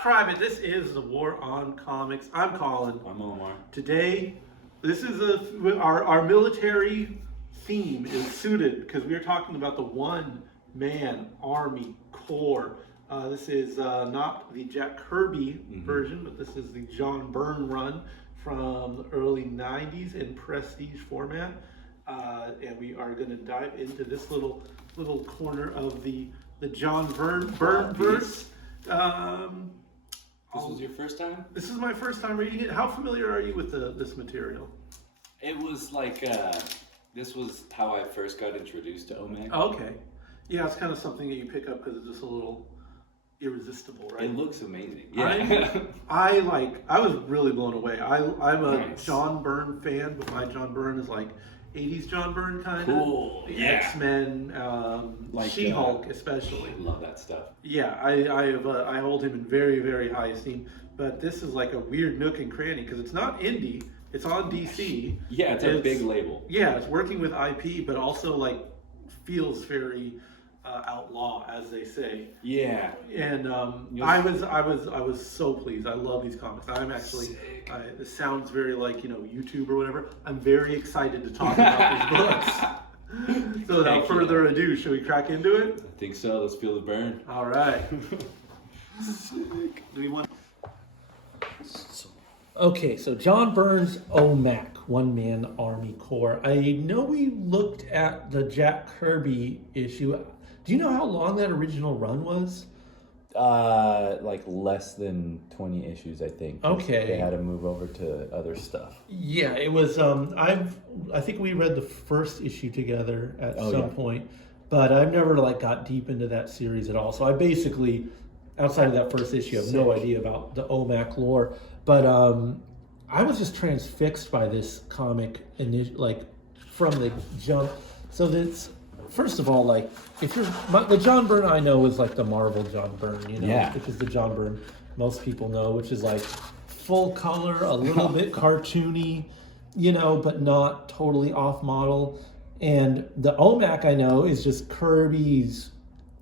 Private, this is the War on Comics. I'm Colin. I'm Omar. Today, this is our military theme is suited because we are talking about the one-man Army Corps. This is not the Jack Kirby version, but this is the John Byrne run from the early 90s in prestige format. And we are going to dive into this little corner of the John Byrne verse. This was your first time? This is my first time reading it. How familiar are you with this material? It was like, this was how I first got introduced to Omac. Okay. Yeah, it's kind of something that you pick up because it's just a little irresistible, right? It looks amazing. Yeah. I was really blown away. I'm a Nice. John Byrne fan, but my John Byrne is like 80s John Byrne kind of. Cool. The Yeah. X-Men, Like, She-Hulk especially. I love that stuff. Yeah, I hold him in very, very high esteem. But this is like a weird nook and cranny because it's not indie. It's on DC. Yeah, it's a big label. Yeah, it's working with IP, but also like feels very outlaw, as they say. Yeah. And I was so pleased. I love these comics. I'm actually. This sounds very like YouTube or whatever. I'm very excited to talk about these books. So without further ado, should we crack into it? I think so. Let's feel the burn. All right. Sick. Do we want? Okay, so John Byrne's Omac, One-Man Army Corps. I know we looked at the Jack Kirby issue. Do you know how long that original run was? Like less than 20 issues, I think. Okay. They had to move over to other stuff. Yeah, it was. I think we read the first issue together at some point, but I've never got deep into that series at all. So I basically, outside of that first issue, have no idea about the Omac lore. But I was just transfixed by this comic, from the jump. So that's. First of all, if you're the John Byrne I know is like the Marvel John Byrne, which is the John Byrne most people know, which is like full color, a little bit cartoony, but not totally off model. And the Omac I know is just Kirby's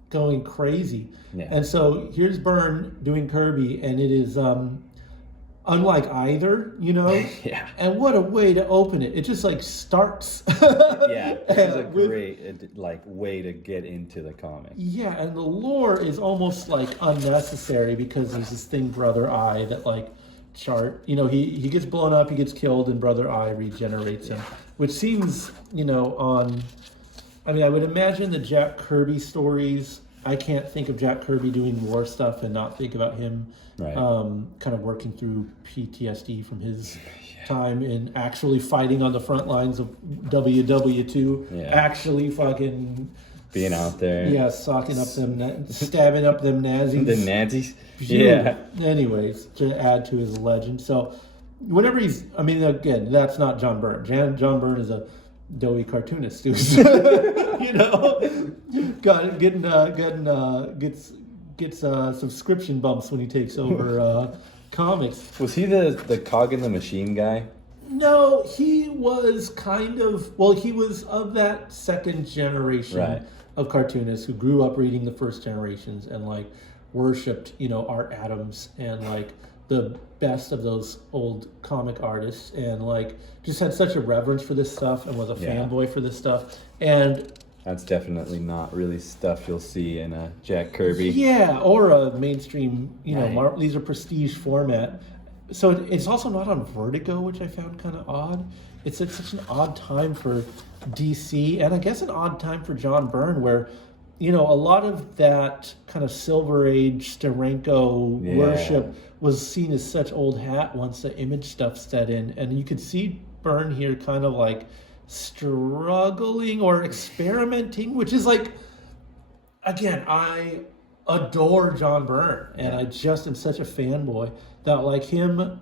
going crazy. Yeah. And so here's Byrne doing Kirby, and it is unlike either, Yeah. And what a way to open it. It just starts. Yeah, this is a great way to get into the comic. Yeah, and the lore is almost unnecessary because there's this thing, Brother Eye, that he gets blown up, he gets killed, and Brother Eye regenerates him, which seems, I would imagine the Jack Kirby stories. I can't think of Jack Kirby doing war stuff and not think about him kind of working through PTSD from his time in actually fighting on the front lines of WW2, actually fucking being out there. Yeah, socking up them, stabbing up them Nazis. The Nazis. Yeah. Anyways, to add to his legend. So whenever again, that's not John Byrne. John Byrne is a doughy cartoonist who's gets subscription bumps when he takes over comics. Was he the cog in the machine guy? No, he was he was of that second generation of cartoonists who grew up reading the first generations and worshipped Art Adams and the best of those old comic artists, and just had such a reverence for this stuff and was a fanboy for this stuff. And that's definitely not really stuff you'll see in a Jack Kirby. Yeah, or a mainstream, these are prestige format. So it's also not on Vertigo, which I found kind of odd. It's at such an odd time for DC, and I guess an odd time for John Byrne, where a lot of that kind of Silver Age Steranko worship was seen as such old hat once the Image stuff set in. And you could see Byrne here kind of struggling or experimenting, which is again, I adore John Byrne, and I just am such a fanboy that him,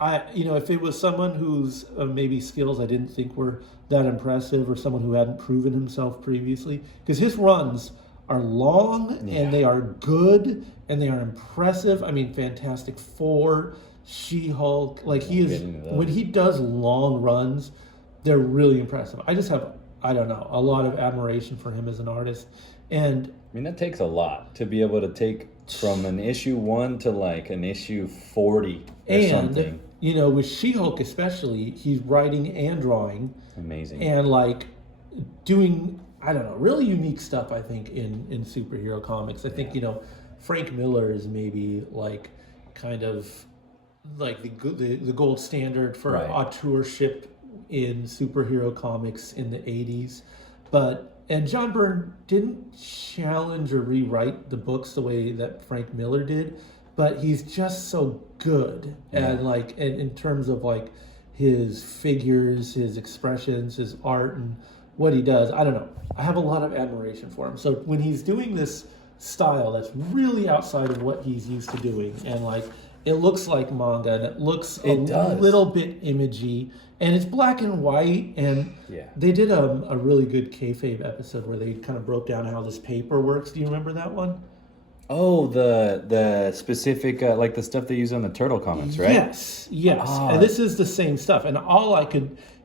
if it was someone whose maybe skills I didn't think were that impressive, or someone who hadn't proven himself previously, because his runs are long and they are good and they are impressive. Fantastic Four, She-Hulk, when he does long runs, they're really impressive. I just have, a lot of admiration for him as an artist. And that takes a lot to be able to take from an issue 1 to like an issue 40 or something. You know, with She-Hulk especially, he's writing and drawing. Amazing. And like doing, I don't know, really unique stuff, I think, in superhero comics. I think, you know, Frank Miller is maybe like kind of like the gold standard for authorship in superhero comics in the 80s. And John Byrne didn't challenge or rewrite the books the way that Frank Miller did, but he's just so good. And like in terms of like his figures, his expressions, his art, and what he does, I don't know. I have a lot of admiration for him. So when he's doing this style that's really outside of what he's used to doing, and like it looks like manga, and it looks a little bit imagey, and it's black and white, and they did a really good kayfabe episode where they kind of broke down how this paper works. Do you remember that one? Oh, the specific, like the stuff they use on the Turtle comics, right? Yes. And this is the same stuff. And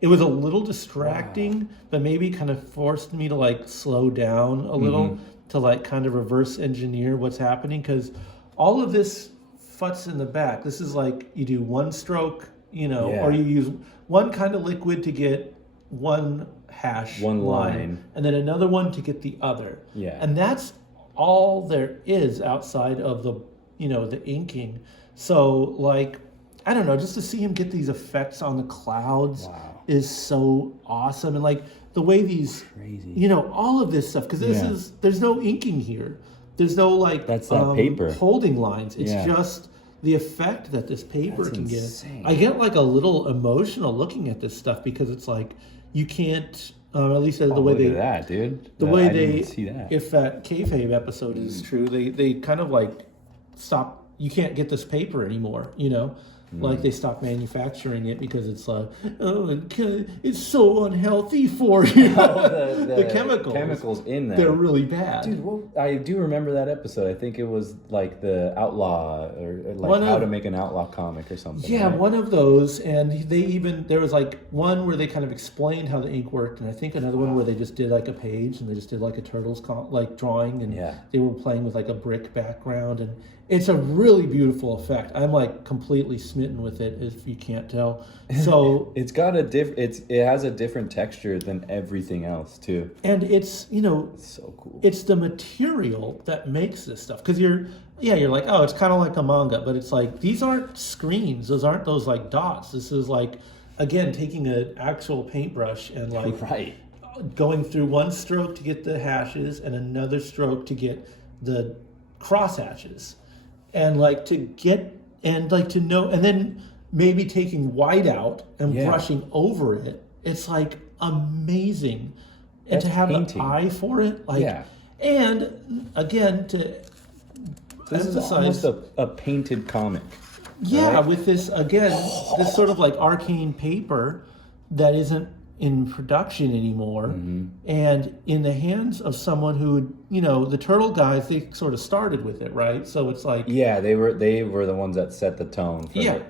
it was a little distracting, but maybe kind of forced me to like slow down a little to like kind of reverse engineer what's happening. Because all of this futs in the back. This is like you do one stroke, you know, or you use one kind of liquid to get one hash, one line, and then another one to get the other. Yeah. And that's all there is outside of the, you know, the inking. So like, I don't know, just to see him get these effects on the clouds is so awesome. And like the way these, you know, all of this stuff, because there's no inking here. There's no like that's that paper holding lines. It's just the effect that this paper can get. I get like a little emotional looking at this stuff because it's like you can't. At least the way they look at that, dude. I didn't see that. If that kayfabe episode is true, they kind of like stop. You can't get this paper anymore. You know, like they stopped manufacturing it because it's like, it's so unhealthy for you. The chemicals in there, they're really bad, dude. Well, I do remember that episode. I think it was like the outlaw or like how to make an outlaw comic or something. Yeah, right? one of those, and there was like one where they kind of explained how the ink worked, and I think another one where they just did like a page and they just did like a turtles like drawing, and they were playing with like a brick background, and it's a really beautiful effect. I'm like completely smitten with it, if you can't tell. So it's got it has a different texture than everything else too. And it's, you know, it's so cool. It's the material that makes this stuff. Because you're like, oh, it's kind of like a manga, but it's like these aren't screens. Those aren't those like dots. This is like, again, taking an actual paintbrush and like going through one stroke to get the hashes and another stroke to get the crosshatches. And like to get, and like to know, and then maybe taking white out and brushing over it. It's like amazing. And to have an eye for it, like, and again, to this is almost a painted comic. Yeah, right? with this, again, this sort of like arcane paper that isn't in production anymore, and in the hands of someone who, you know, the Turtle guys, they sort of started with it, right? So it's like, they were the ones that set the tone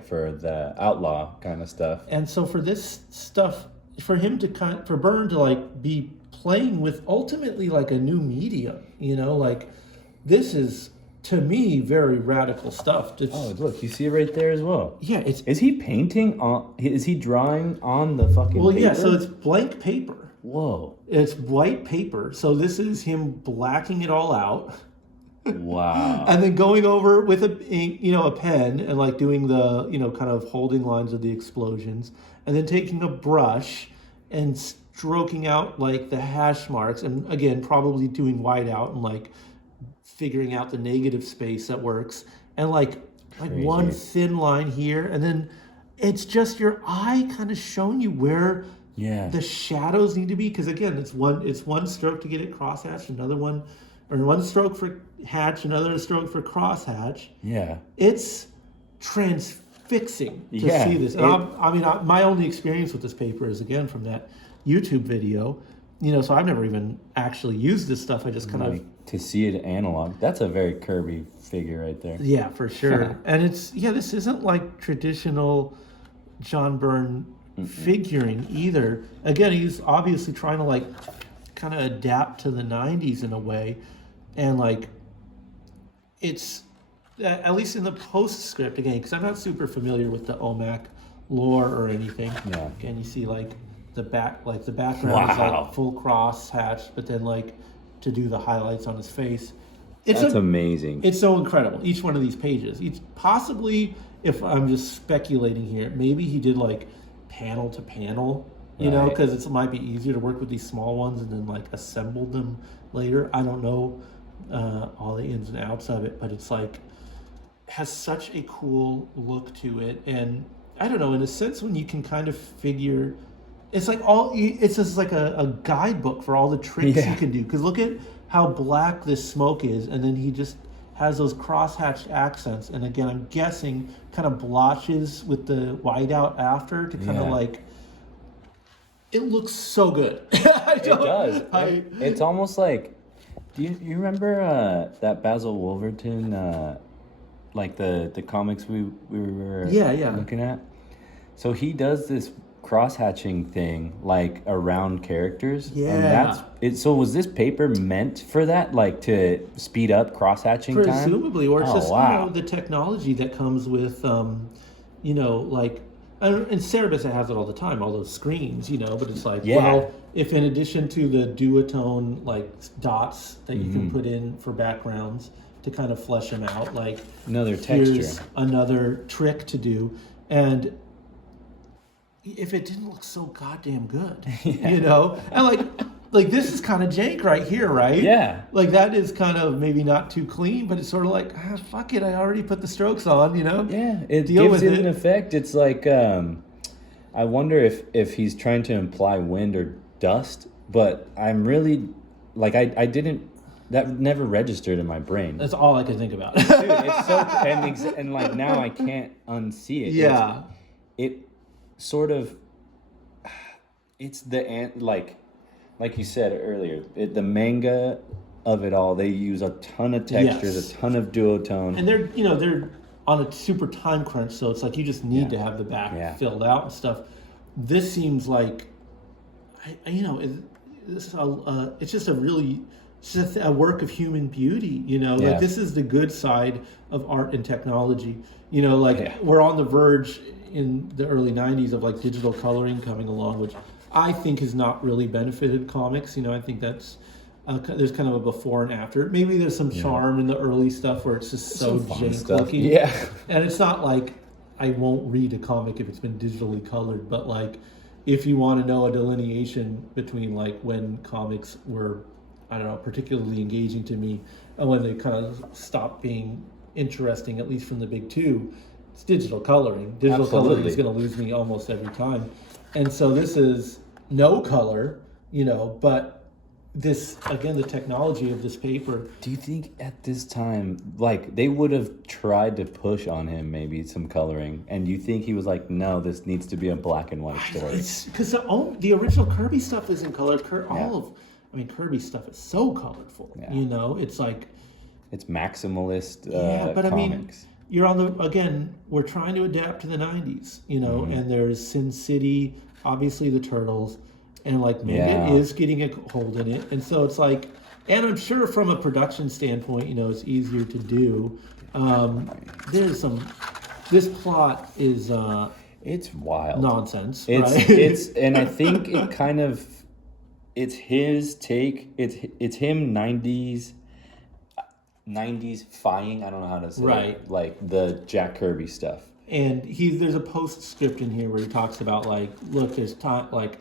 for the outlaw kind of stuff. And so for this stuff, for Byrne to like be playing with ultimately like a new medium, you know, like this is, to me, very radical stuff. Look, you see it right there as well. Yeah, is he painting on? Is he drawing on the fucking? Well, paper? So it's blank paper. Whoa! It's white paper. So this is him blacking it all out. Wow! And then going over with a pen and like doing the, you know, kind of holding lines of the explosions, and then taking a brush and stroking out like the hash marks, and again probably doing white out and like figuring out the negative space that works, and like one thin line here, and then it's just your eye kind of showing you where the shadows need to be, because again it's one stroke to get it crosshatched, another one, or one stroke for hatch, another stroke for crosshatch. It's transfixing to see this. And my only experience with this paper is again from that YouTube video, you know, so I've never even actually used this stuff. I just kind of to see it analog. That's a very Kirby figure right there. Yeah, for sure. And it's this isn't like traditional John Byrne figuring either. Again, he's obviously trying to like kind of adapt to the 90s in a way, and like it's at least in the postscript again, because I'm not super familiar with the Omac lore or anything. Yeah. Again, you see like the background is like full cross hatched, but then like to do the highlights on his face. That's amazing. It's so incredible. Each one of these pages. Possibly, if I'm just speculating here, maybe he did like panel to panel, you know, because it might be easier to work with these small ones and then like assemble them later. I don't know all the ins and outs of it, but it's like has such a cool look to it. And I don't know, in a sense, when you can kind of figure, it's like it's just like a guidebook for all the tricks you can do. Because look at how black this smoke is, and then he just has those cross-hatched accents. And again, I'm guessing kind of blotches with the whiteout after to kind of like, it looks so good. It does. It's almost like, do you remember that Basil Wolverton, like the comics we were looking at? So he does this cross-hatching thing like around characters. Yeah. And that's it. So was this paper meant for that, like to speed up cross-hatching time? Presumably, or it's just you know, the technology that comes with, you know, like, and Cerebus has it all the time, all those screens, you know, but it's like, well, if in addition to the duotone, like, dots that you can put in for backgrounds to kind of flesh them out, like, another here's texture, another trick to do. And if it didn't look so goddamn good, you know, and like this is kind of jank right here, right? Yeah. Like that is kind of maybe not too clean, but it's sort of like, fuck it, I already put the strokes on, you know? Yeah, it gives it an effect. It's like, I wonder if he's trying to imply wind or dust, but I'm really, like, I didn't, that never registered in my brain. That's all I can think about. Dude, it's so, and like now I can't unsee it. Yeah. It sort of, it's like you said earlier, the manga of it all, they use a ton of textures, a ton of duotone. And they're on a super time crunch, so it's like you just need to have the back filled out and stuff. This seems like, it's just a work of human beauty, you know? Like this is the good side of art and technology. You know, like we're on the verge in the early 90s of like digital coloring coming along, which I think has not really benefited comics. You know, I think that's there's kind of a before and after. Maybe there's some charm in the early stuff where it's just so jank looking. Yeah. And it's not like I won't read a comic if it's been digitally colored, but like if you want to know a delineation between like when comics were, I don't know, particularly engaging to me and when they kind of stopped being interesting, at least from the big two, it's digital coloring. Digital coloring is going to lose me almost every time. And so this is no color, you know, but this, again, the technology of this paper. Do you think at this time, like, they would have tried to push on him maybe some coloring, and you think he was like, no, this needs to be a black and white story? It's because the original Kirby stuff is in color. Kirby stuff is so colorful, you know? It's like... It's maximalist but comics. I mean, you're we're trying to adapt to the 90s, you know, and there's Sin City, obviously the Turtles, and like manga is getting a hold in it. And so it's like, and I'm sure from a production standpoint, you know, it's easier to do. This plot is it's wild nonsense. It's and I think it kind of, it's his take. It's him 90s-fying, I don't know how to say it, like the Jack Kirby stuff. And there's a postscript in here where he talks about like, look, there's time, like,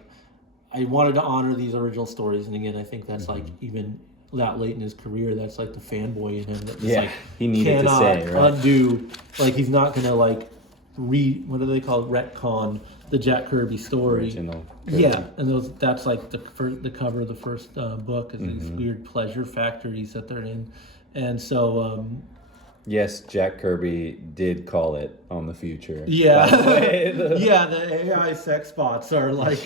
I wanted to honor these original stories, and again, I think that's like even that late in his career, that's like the fanboy in him that just like he needed to say, right? Undo, like he's not gonna like what do they call it? Retcon the Jack Kirby story. Original Kirby. Yeah, and that's like the cover of the first book is these weird pleasure factories that they're in. And so, yes, Jack Kirby did call it on the future. Yeah, the AI sex bots are like,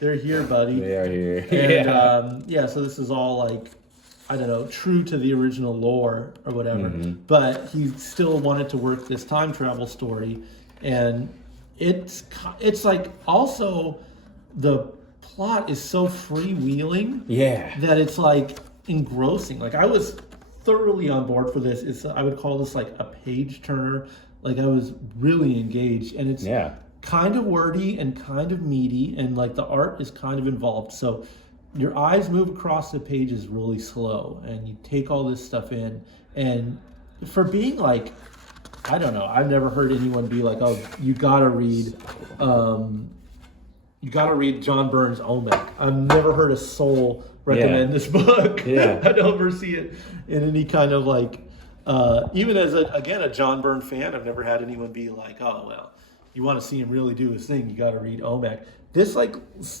they're here, buddy. They are here. And so this is all like, I don't know, true to the original lore or whatever. But he still wanted to work this time travel story, and it's like also the plot is so freewheeling. That it's like engrossing. Like I was thoroughly on board for this. It's I would call this like a page turner. Like I was really engaged, and it's kind of wordy and kind of meaty, and like the art is kind of involved. So your eyes move across the pages really slow, and you take all this stuff in. And for being like, I don't know, I've never heard anyone be like, oh, you gotta read John Byrne's Omac. I've never heard a soul recommend this book. I don't ever see it in any kind of like, even as a John Byrne fan, I've never had anyone be like, oh, well, you want to see him really do his thing, you got to read Omac. This like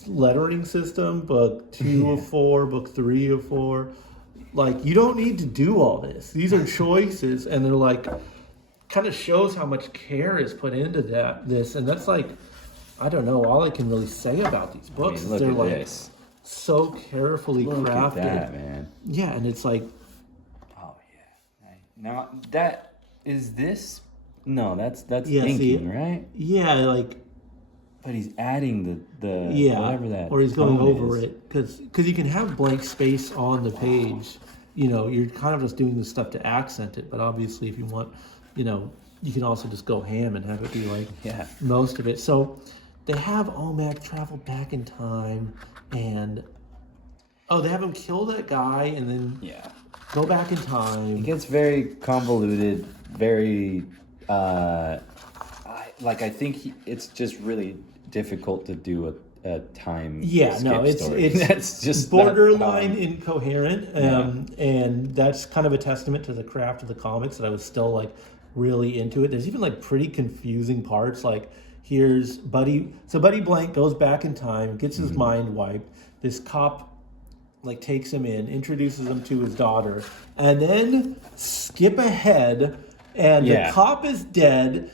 lettering system, book 2 of 4, book 3 of 4, like you don't need to do all this. These are choices, and they're like, kind of shows how much care is put into this, and that's like, I don't know, all I can really say about these books. Look they're at like this. So carefully crafted. Look at that, man. Yeah, and it's like, oh yeah. Now that is this. No, that's yeah, inking, right? Yeah, like. But he's adding the whatever that. Or he's going over is. it because you can have blank space on the page. You know, you're kind of just doing this stuff to accent it. But obviously, if you want, you know, you can also just go ham and have it be like most of it. So they have Omac travel back in time, and they have him kill that guy and then go back in time. It gets very convoluted, very I think it's just really difficult to do a time skip story. It's that's just borderline incoherent, and that's kind of a testament to the craft of the comics that I was still like really into it. There's even like pretty confusing parts, like here's Buddy Blank goes back in time, gets his mind wiped. This cop like takes him in, introduces him to his daughter, and then skip ahead, and the cop is dead.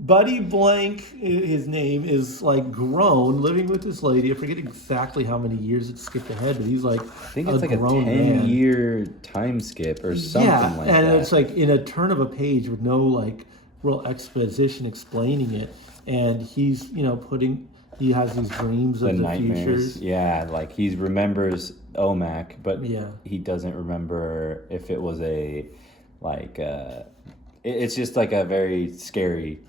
Buddy Blank, his name, is like grown, living with this lady. I forget exactly how many years it skipped ahead, but he's like, I think it's like a 10-year time skip or something like that. Yeah, and it's like in a turn of a page with no like real exposition explaining it. And he's, he has these dreams of the nightmares. future. Yeah, like he remembers Omac, but he doesn't remember if it was it's just like a very scary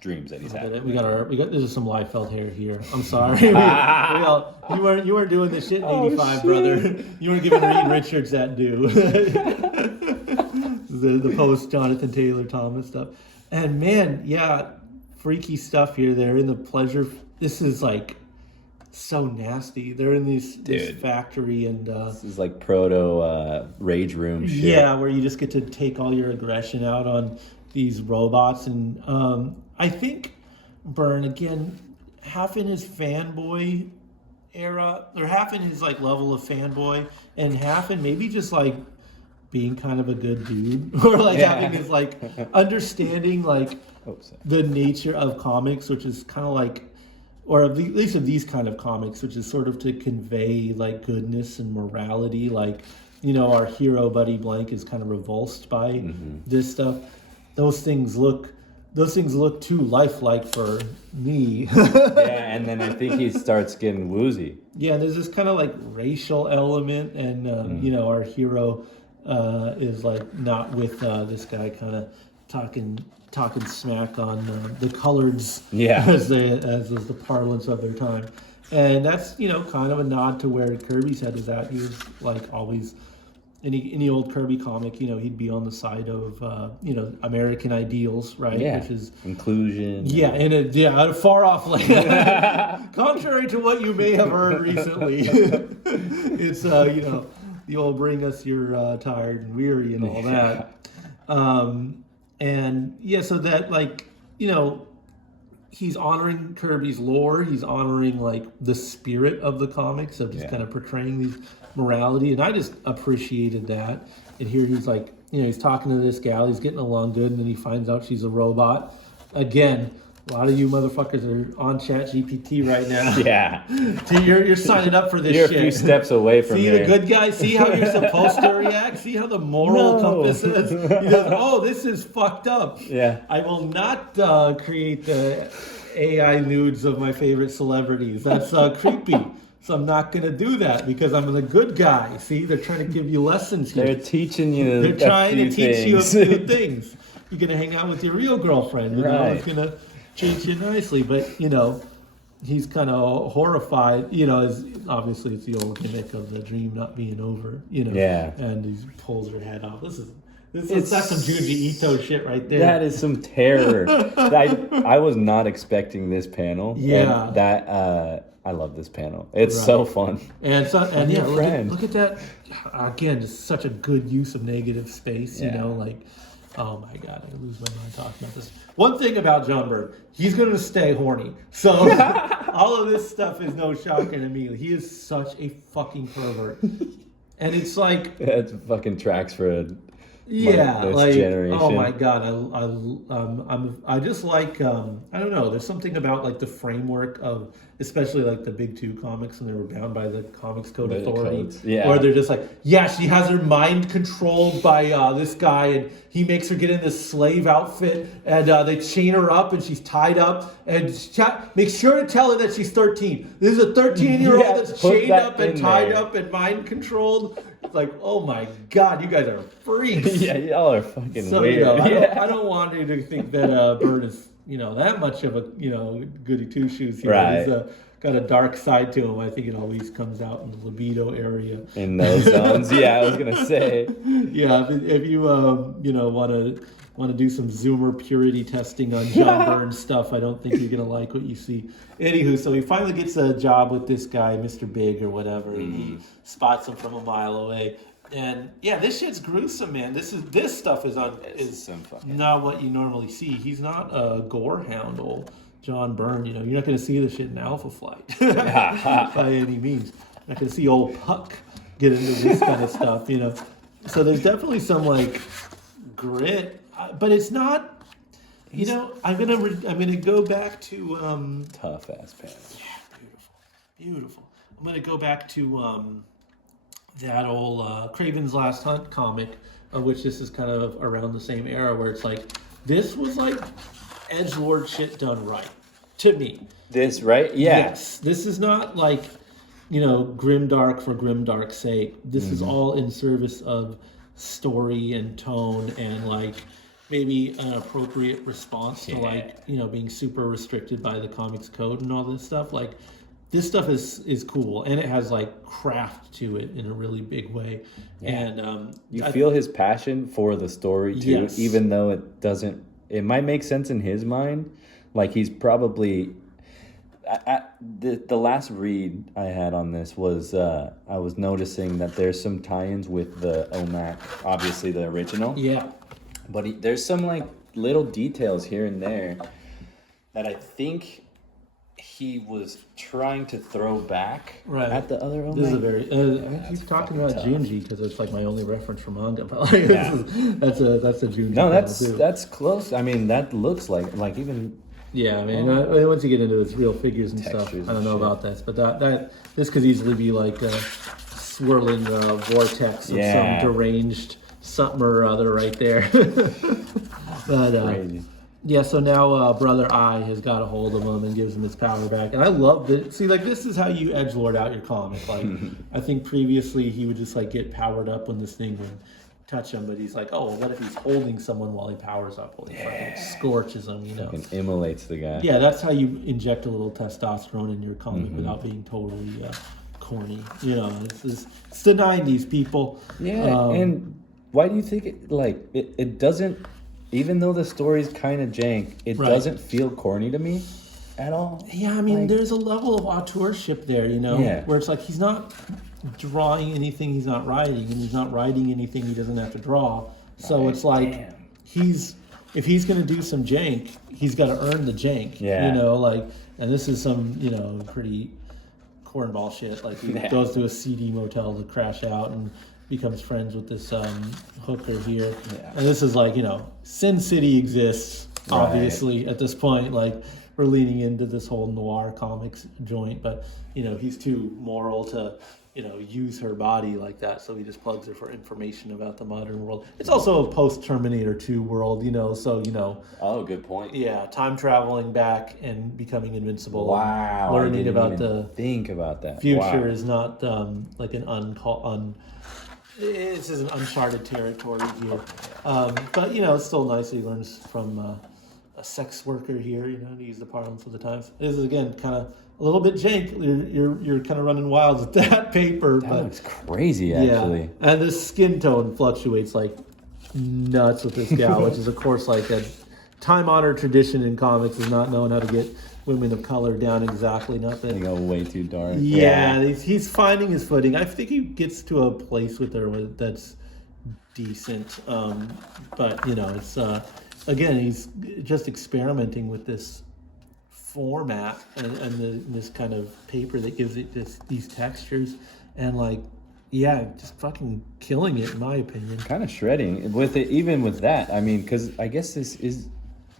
dreams that he's having. We got this is some Liefeld hair here. I'm sorry. You weren't doing this shit in '85, brother. You weren't giving Reed Richards that due. the post Jonathan Taylor Thomas stuff. And man, freaky stuff here. They're in the pleasure. This is like so nasty. They're in this factory, and this is like proto rage room shit. Yeah, where you just get to take all your aggression out on these robots. And I think Byrne, again, half in his fanboy era, or half in his like level of fanboy, and half in maybe just like being kind of a good dude, or like having his like understanding like the nature of comics, which is kind of like, or at least of these kind of comics, which is sort of to convey like goodness and morality. Like, our hero Buddy Blank is kind of revulsed by this stuff. Those things look too lifelike for me. And then I think he starts getting woozy. Yeah, and there's this kind of like racial element, and our hero is like not with this guy, kind of talking smack on the coloreds, as is the parlance of their time. And that's kind of a nod to where Kirby's head is at. He was like always, any old Kirby comic, he'd be on the side of American ideals, right? Which is inclusion. A far off land. Contrary to what you may have heard recently, it's the old bring us your tired and weary and all that. So that like he's honoring Kirby's lore. He's honoring like the spirit of the comics of just kind of portraying these morality, and I just appreciated that. And here he's like, he's talking to this gal, he's getting along good, and then he finds out she's a robot. Again, a lot of you motherfuckers are on ChatGPT right now. Yeah. You're signing up for this You're shit. a few steps away from See the good guy? See how you're supposed to react? See how the moral compass is? He goes, this is fucked up. Yeah. I will not create the AI nudes of my favorite celebrities. That's creepy. So I'm not going to do that because I'm the good guy. See, they're trying to give you lessons here. They're teaching you. They're trying to teach you a few things. things. You're going to hang out with your real girlfriend. You know, Right. it's going to treat you nicely. But, you know, he's kind of horrified. You know, obviously it's the old gimmick of the dream not being over, you know. Yeah. And he pulls her head off. That's some Junji Ito shit right there. That is some terror. I was not expecting this panel. Yeah. And that I love this panel. It's Right. so fun. And yeah, friend. look at that. Again, just such a good use of negative space, you Yeah. know, like, oh my God, I lose my mind talking about this. One thing about John Byrne, he's going to stay horny. So all of this stuff is no shocker to me. He is such a fucking pervert. And it's like, That's fucking tracks for yeah, this like, generation. oh my God, I just like, I don't know, there's something about like the framework of, especially like the big two comics when they were bound by the Comics Code The Authority, codes, yeah. where they're just like, yeah, she has her mind controlled by this guy, and he makes her get in this slave outfit, and they chain her up, and she's tied up, and make sure to tell her that she's 13. This is a 13-year-old Yeah, that's put chained that up and in tied there. up and mind controlled. It's like, oh my God, you guys are freaks. Yeah, y'all are fucking So, weird. you know, Yeah. I don't want you to think that Byrne is, you know, that much of a, you know, goody two shoes here. Right. He's got a dark side to him. I think it always comes out in the libido area. In those zones. Yeah, I was gonna say. Yeah, if you you know, want to do some Zoomer purity testing on John Byrne's stuff, I don't think you're gonna like what you see. Anywho, so he finally gets a job with this guy, Mr. Big or whatever, and he spots him from a mile away. And yeah, this shit's gruesome, man. This stuff is some fucking- not what you normally see. He's not a gore hound, old John Byrne. You know, you're not going to see this shit in Alpha Flight by any means. You're not going to see old Puck get into this kind of stuff. You know, so there's definitely some like grit, but it's not. You know, I'm gonna go back to Tough ass panel. beautiful. I'm gonna go back to that old Craven's Last Hunt comic, of which this is kind of around the same era, where it's like this was like edgelord shit done right to me. This, right? Yeah. Yes, this is not like, you know, grimdark for grimdark's sake. This is all in service of story and tone and like maybe an appropriate response to like, you know, being super restricted by the comics code and all this stuff. Like this stuff is cool, and it has like craft to it in a really big way. And You feel his passion for the story too, Yes. even though it might make sense in his mind. Like he's probably the last read I had on this was I was noticing that there's some tie-ins with the Omac, obviously the original. yeah. But there's some like little details here and there that I think he was trying to throw back Right. at the other Omac. This is a very. I keep talking about tough. Junji because it's like my only reference for manga, but like that's a Junji. No, panel, too. that's close. I mean, that looks like even. Yeah, I mean, once you get into its real figures and stuff, Textures I don't and know shit. about this, but this could easily be like a swirling vortex of Yeah. some deranged something or other right there. But Crazy. yeah, so now Brother I has got a hold of him and gives him his power back, and I love that. See, like this is how you edgelord out your comic. Like I think previously he would just like get powered up when this thing would touch him, but he's like, oh, well, what if he's holding someone while he powers up? Well, he fucking scorches him, you know. And immolates the guy. Yeah, that's how you inject a little testosterone in your comic without being totally corny. You know, it's the 90s, people. Yeah, and why do you think it doesn't, even though the story's kind of jank, it Right. doesn't feel corny to me at all? Yeah, I mean, Like- there's a level of auteurship there, you know, Yeah. where it's like he's not drawing anything he's not writing, and he's not writing anything he doesn't have to draw. So Right, it's like damn. if he's going to do some jank, he's got to earn the jank. Yeah. You know, like, and this is some, you know, pretty cornball shit. Like he Yeah. goes to a seedy motel to crash out and becomes friends with this hooker here. Yeah. And this is like, you know, Sin City exists, Right. obviously, at this point. Like, we're leaning into this whole noir comics joint, but, you know, he's too moral to use her body like that. So he just plugs her for information about the modern world. It's also a post-Terminator 2 world, so, Oh, good point. yeah, time traveling back and becoming invincible. Wow. Learning about the think about that. future is not like this is an uncharted territory here. But, it's still nice that he learns from a sex worker here, to use the parlance of the times. This is, again, kind of a little bit jank. You're kind of running wild with that paper. That looks crazy, actually. Yeah. And the skin tone fluctuates like nuts with this gal, which is, of course, like a time-honored tradition in comics, is not knowing how to get women of color down exactly. Not that They go way too dark. Yeah, he's finding his footing. I think he gets to a place with her that's decent. But it's again, he's just experimenting with this format and this kind of paper that gives it these textures, and just fucking killing it, in my opinion. Kind of shredding with it, even with that. I mean, because I guess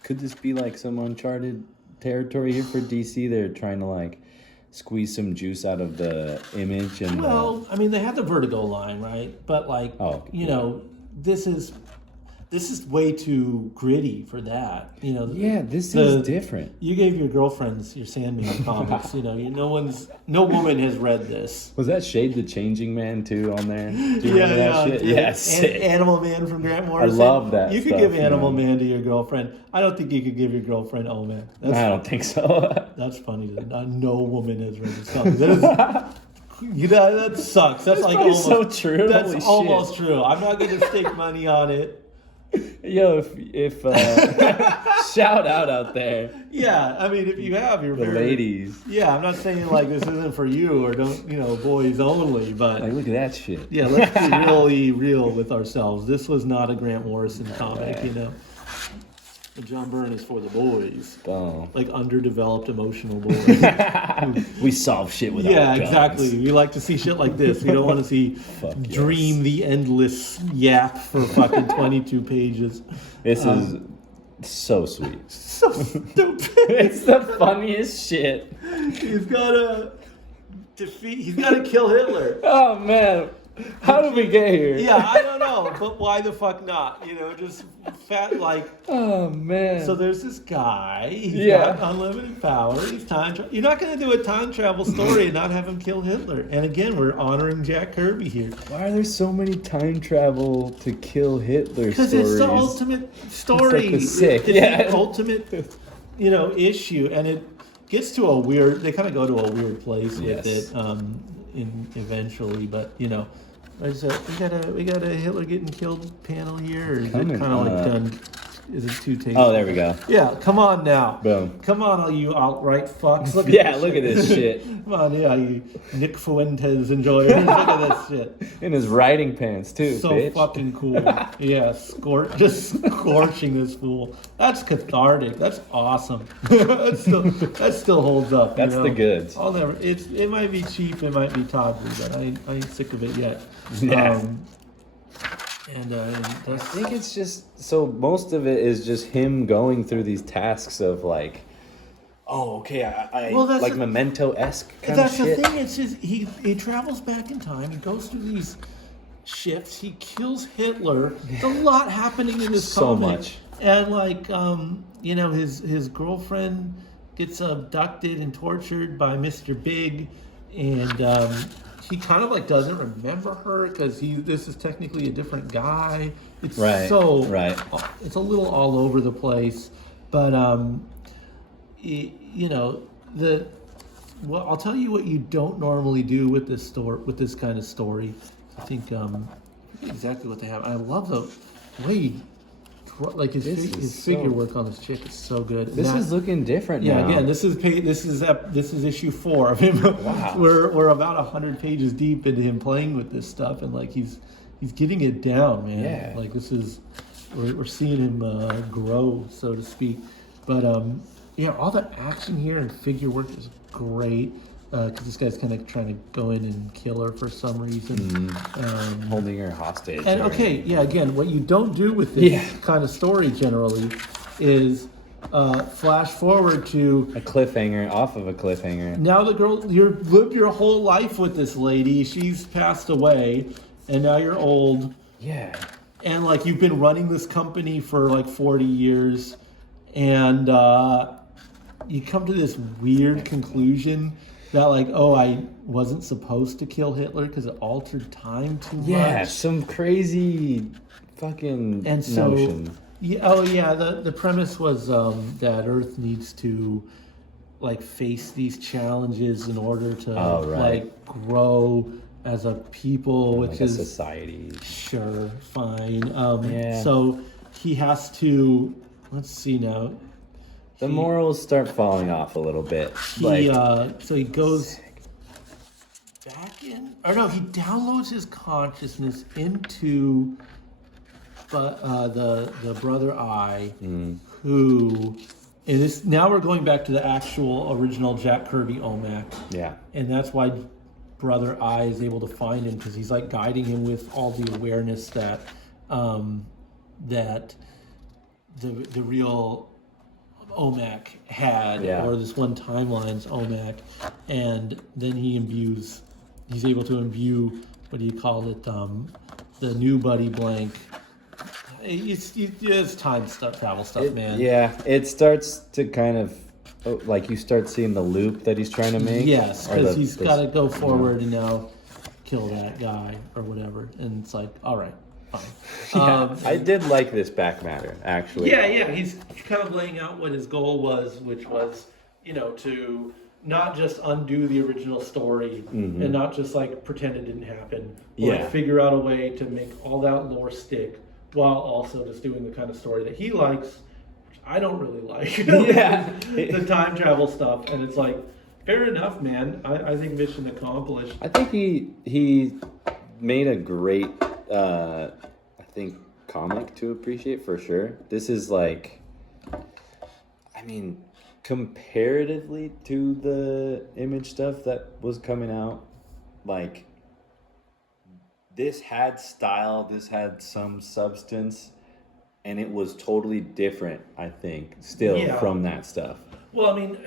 could this be like some uncharted territory here for DC? They're trying to squeeze some juice out of the image and. Well, I mean, they had the Vertigo line, right? But this is way too gritty for that. This is different. You gave your girlfriends your Sandman comics. No woman has read this. Was that Shade the Changing Man too on there? Do you remember that shit? Yes. Animal Man from Grant Morrison. I love that. You could give Animal Man to your girlfriend. I don't think you could give your girlfriend Omac. I don't think so. That's funny. No woman has read this comic. That sucks. That's almost so true. That's Holy almost shit. true. I'm not going to stake money on it. Yo, if shout out there. Yeah, I mean, if you have your ladies. Yeah, I'm not saying this isn't for you or don't, boys only, but look at that shit. Yeah, let's be really real with ourselves. This was not a Grant Morrison comic, John Byrne is for the boys. Oh. Underdeveloped emotional boys. We solve shit with our guns. Exactly. We like to see shit like this. We don't want to see Dream the Endless yap for fucking 22 pages. This is so sweet. So stupid. It's the funniest shit. He's got to kill Hitler. Oh, man. How did we get here? Yeah, I don't know, but why the fuck not? Just fat Oh man. So there's this guy. He's got unlimited power. He's You're not going to do a time travel story and not have him kill Hitler. And again, we're honoring Jack Kirby here. Why are there so many time travel to kill Hitler stories? Because it's the ultimate story. It's the ultimate, issue, and it gets to a weird. They kind of go to a weird place with it. Eventually, but we got a Hitler getting killed panel here, or is it kind of done? Is it too tasty? Oh, there we go. Yeah, come on now. Boom. Come on, all you outright fucks. Look at this shit. Come on, you Nick Fuentes enjoyers. Look at this shit. In his riding pants too. So bitch. fucking cool. Yeah, just scorching this fool. That's cathartic. That's awesome. that still holds up. That's the goods. I'll never. It might be cheap. It might be tawdry, but I ain't sick of it yet. Yeah. I think it's just so most of it is just him going through these tasks of I like Memento-esque kind of shit. That's the thing. It's just he travels back in time. He goes through these shifts. He kills Hitler. There's a lot happening in this so comic. much. And his girlfriend gets abducted and tortured by Mr. Big, and he kind of doesn't remember her because this is technically a different guy. It's It's a little all over the place, but I'll tell you what you don't normally do with this kind of story. I think exactly what they have. I love the way his figure work on this chick is so good. This is looking different now. Yeah, again, this is issue 4 of him. Wow. We're about 100 pages deep into him playing with this stuff, and he's getting it down, man. Yeah. This is we're seeing him grow, so to speak. But all the action here and figure work is great. Because this guy's kind of trying to go in and kill her for some reason. Holding her hostage. And again, what you don't do with this kind of story generally is flash forward to A cliffhanger, off of a cliffhanger. now the girl, you've lived your whole life with this lady. She's passed away, and now you're old. Yeah. And like you've been running this company for like 40 years, and you come to this weird conclusion that like, oh, I wasn't supposed to kill Hitler because it altered time too much. Yeah, some crazy fucking And so, notion. the premise was that Earth needs to like face these challenges in order to like grow as a people, which Like is a society. sure fine. Yeah. So he has to. Let's see now. The morals start falling off a little bit. So he goes back in, or no, he downloads his consciousness into the brother I, who, and this now we're going back to the actual original Jack Kirby Omac. Yeah. And that's why brother I is able to find him, because he's like guiding him with all the awareness that that the real Omac had, or this one timeline's Omac, and then he's able to imbue, what do you call it, the new buddy blank. It's time stuff, travel stuff, man. Yeah, it starts to kind of, like you start seeing the loop that he's trying to make. Yes, because he's got to go forward and now kill that guy or whatever, and it's like, all right. Yeah, I did like this back matter, actually. Yeah, he's kind of laying out what his goal was, which was, to not just undo the original story and not just like pretend it didn't happen, but like figure out a way to make all that lore stick while also just doing the kind of story that he likes, which I don't really like. The time travel stuff, and it's like, fair enough, man. I think mission accomplished. I think he made a great comic to appreciate, for sure. This is like, I mean, comparatively to the Image stuff that was coming out, like, this had style, this had some substance, and it was totally different, I think, still from that stuff. Well, I mean,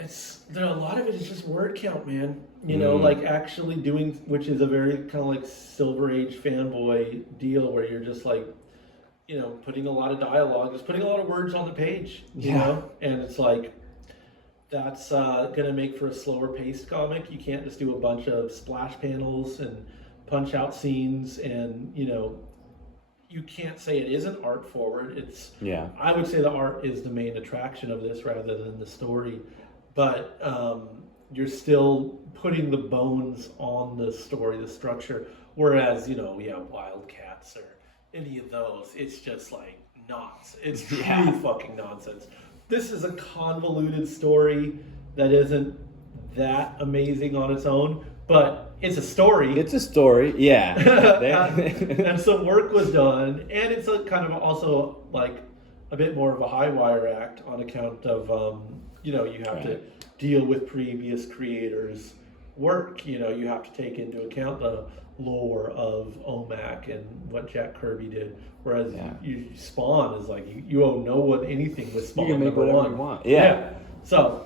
a lot of it is just word count, man. Like actually doing, which is a very kind of like Silver Age fanboy deal, where you're just like, putting a lot of dialogue, just putting a lot of words on the page, you know? And it's like, that's going to make for a slower paced comic. You can't just do a bunch of splash panels and punch out scenes, and, you can't say it isn't art forward. I would say the art is the main attraction of this rather than the story, but you're still putting the bones on the story, the structure. Whereas, Wildcats or any of those, it's just like nonsense. It's true fucking nonsense. This is a convoluted story that isn't that amazing on its own, but it's a story. It's a story, yeah. And some work was done, and it's a kind of also like a bit more of a high wire act on account of you have to deal with previous creators' work. You have to take into account the lore of Omac and what Jack Kirby did. Whereas Spawn is like you owe no one anything with Spawn. You can make whatever you want. Yeah. So.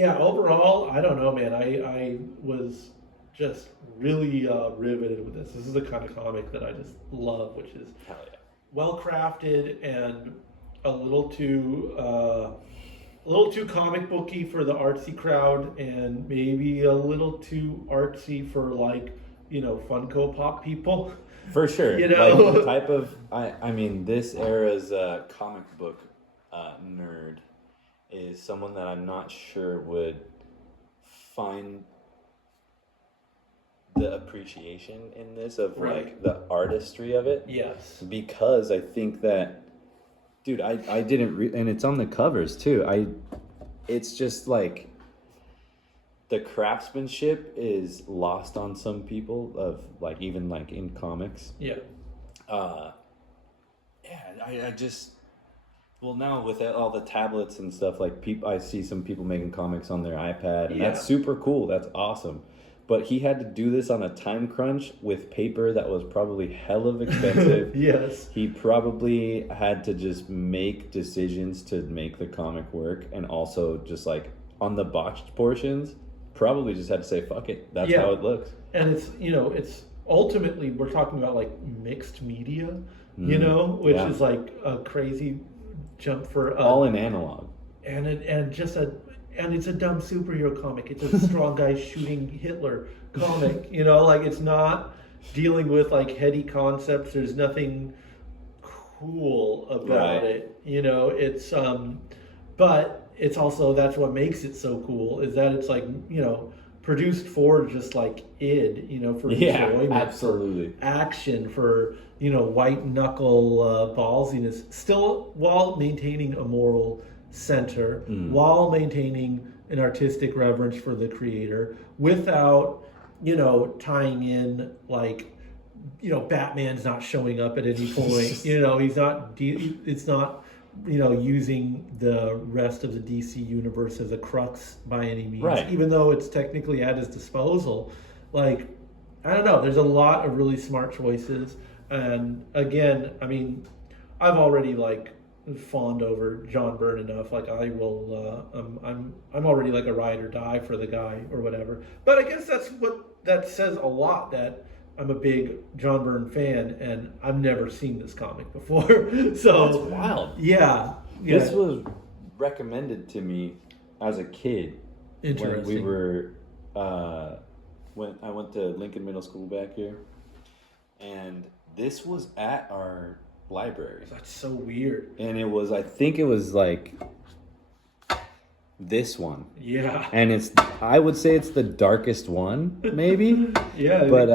Overall, I don't know, man. I was just really riveted with this. This is the kind of comic that I just love, which is well crafted and a little too comic booky for the artsy crowd, and maybe a little too artsy for like Funko Pop people. For sure, like the type of I mean, this era's comic book nerd is someone that I'm not sure would find the appreciation in this of like the artistry of it. Yes. Because I think that, dude, I didn't and it's on the covers too. It's just like the craftsmanship is lost on some people of like, even like in comics. Yeah. I just. Well, now with all the tablets and stuff, like I see some people making comics on their iPad, and that's super cool. That's awesome. but he had to do this on a time crunch with paper that was probably hell of expensive. Yes. He probably had to just make decisions to make the comic work, and also just like on the botched portions, probably just had to say, fuck it, that's how it looks. And it's, it's ultimately, we're talking about like mixed media, which is like a crazy jump for all in analog. And it's a dumb superhero comic. It's a strong guy shooting Hitler comic. Like it's not dealing with like heady concepts. There's nothing cool about it. It's but it's also, that's what makes it so cool, is that it's like, produced for just like for enjoyment, absolutely, for action, for white knuckle ballsiness, still while maintaining a moral center, while maintaining an artistic reverence for the creator, without tying in like Batman's not showing up at any point. He's not. It's not. Using the rest of the DC universe as a crux by any means, right? Even though it's technically at his disposal. Like, I don't know. There's a lot of really smart choices, and again, I mean, I've already like fawned over John Byrne enough. Like, I will. I'm already like a ride or die for the guy or whatever. But I guess that says a lot, that I'm a big John Byrne fan, and I've never seen this comic before. So that's wild. Yeah. This was recommended to me as a kid. Interesting. When we were, when I went to Lincoln Middle School back here, and this was at our library. That's so weird. And I think it was like this one. Yeah. And I would say it's the darkest one, maybe. Yeah. But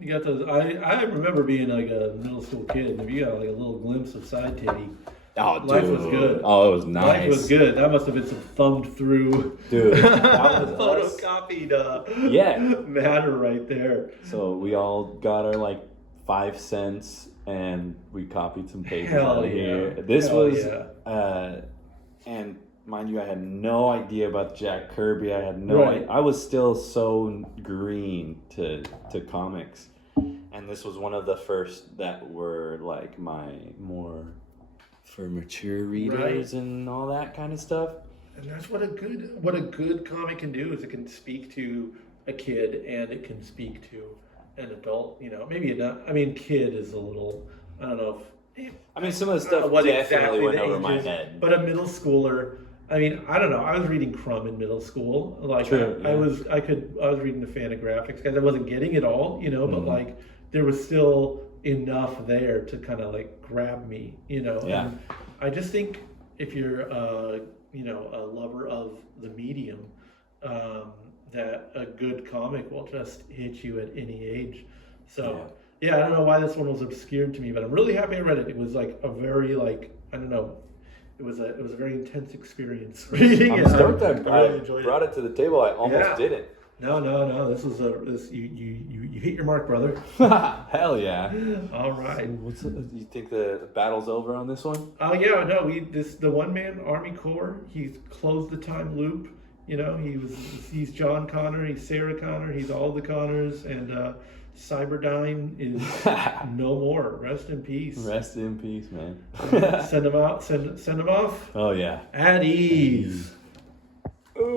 you got those. I remember being like a middle school kid, and you got like a little glimpse of side titty. Oh, dude. Life was good. Oh, it was nice. Life was good. That must have been some thumbed through, dude. That was photocopied matter right there. So we all got our like 5 cents, and we copied some papers out of here. This and mind you, I had no idea about Jack Kirby. I had no idea. I was still so green to comics. And this was one of the first that were like my more for mature readers and all that kind of stuff. And that's what a good comic can do, is it can speak to a kid and it can speak to an adult. Maybe not. I mean, kid is a little, I don't know if, I mean, some of the stuff definitely went over my head. But a middle schooler, I mean, I don't know. I was reading Crumb in middle school. Like, true, I was reading the Fantagraphics because I wasn't getting it all, but like there was still enough there to kind of like grab me, Yeah. And I just think if you're a lover of the medium, that a good comic will just hit you at any age. So. Yeah, I don't know why this one was obscured to me, but I'm really happy I read it. It was like a very it was a very intense experience reading it. I'm stoked I really brought it to the table. I almost didn't. No. This was you hit your mark, brother. Hell yeah! All right. So you think the battle's over on this one? Oh yeah, no. The one-man Army Corps. He's closed the time loop. He's John Connor. He's Sarah Connor. He's all the Connors, and Cyberdyne is no more. Rest in peace. Rest in peace, man. Send him out. Send him off. Oh yeah. At ease.